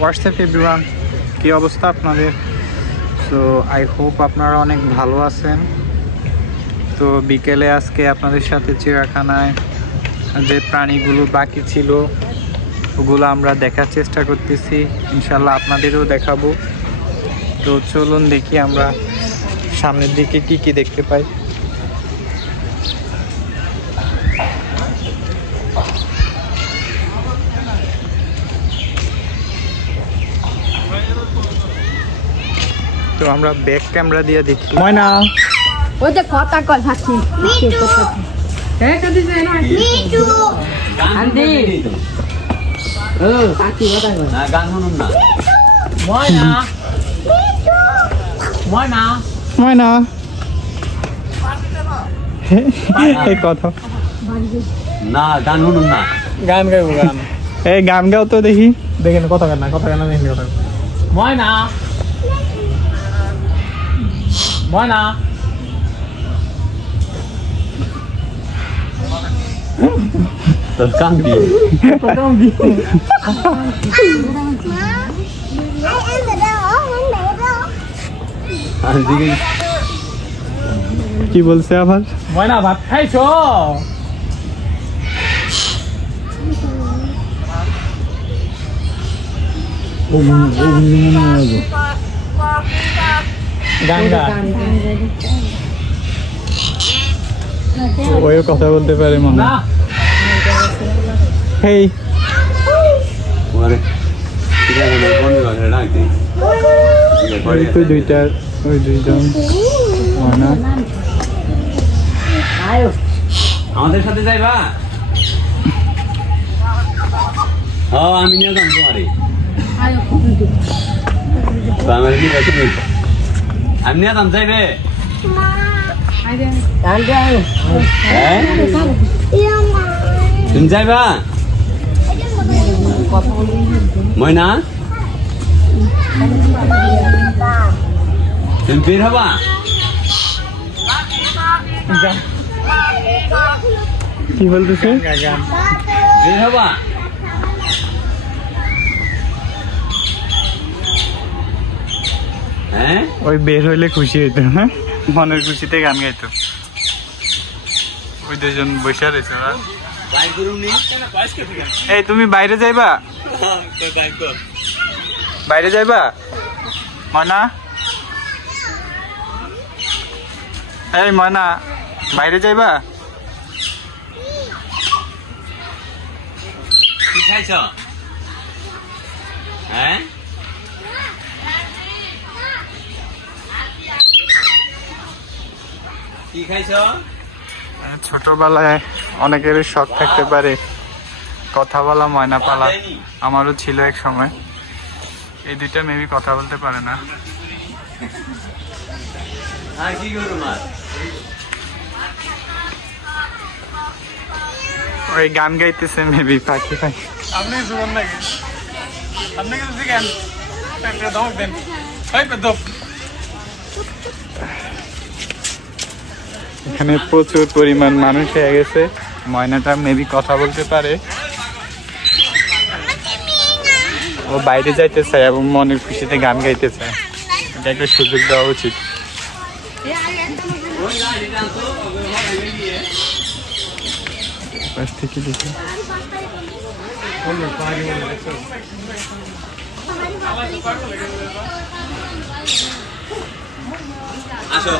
WhatsApp everyone, কি অবস্থা আপনাদের? সো আই হোপ আপনারা অনেক ভালো আছেন। তো বিকেলে আজকে আপনাদের সাথে চিড়িয়াখানায় যে প্রাণীগুলো বাকি ছিল ওগুলো আমরা দেখার চেষ্টা করতেছি, ইনশাল্লাহ আপনাদেরও দেখাবো। তো চলুন দেখি আমরা সামনের দিকে কি কি দেখতে পাই। তো আমরা ব্যাক ক্যামেরা দিয়ে দেখি। ময়না ওই যে কথা কয় ভাবছি মিটু হ্যাঁ কদি যায় না মিটু আন্দি ও পাখি কথা কয় না গান শুনুন না ময়না মিটু ময়না ময়না এই কথা না গান শুনুন না গান গাইবো গান এই গান গাও তো দেখি। দেখেন কথা গান না দেখেন কথা ময়না ময়না তোর কান কি কি বলছে আবার? ময়না ভাত খাইছো? গান গা ওই কথা বলতে পারে মনে না হেই ওরে এটা না কোন জায়গায় রাখতে ওই তো দুইটা ওই দুইজন ময়না আয়ো আমাদের সাথে যাইবা? ও আমি নিয়ে যাম তোমারে আয়ো তো আমার কি আছে নি আমি নিয়ে যাম যাইবে আন্দি আয়ো হ্যাঁ তুমি যাইবা ময়না তুমি বের হবা কি বলতেছে? বের হবা হ্যাঁ ওই বের হইলে খুশি হইতো, হ্যাঁ মনের খুশিতে গান গাইতো। ওই দুজন বসে রয়েছে ওরা। এই তুমি বাইরে যাইবা? বাইরে যাইবা ময়না? এই ময়না বাইরে যাইবা? কি খাইছ? হ্যাঁ কি খাইছ? ছোটবেলায় অনেকের শখ থাকতে পারে কথা বলা, ময়না পালা। আমারও ছিল এক সময়। এই দুইটা মেবি কথা বলতে পারে না। আর কি করো মা? ওই গান গাইতেছে মেবি পাখি পাখি। আপনি শুনুন নাকি? আপনি কিছু শিখেন, একটা ধমক দেন। এখানে প্রচুর পরিমাণ মানুষ হয়ে গেছে। ময়নাটা মেবি কথা বলতে পারে, ও বাইরে যাইতে চায় এবং মনের খুশিতে গান গাইতে চায়। এটা একটা সুযোগ দেওয়া উচিত। পাশ থেকে দেখি আসো।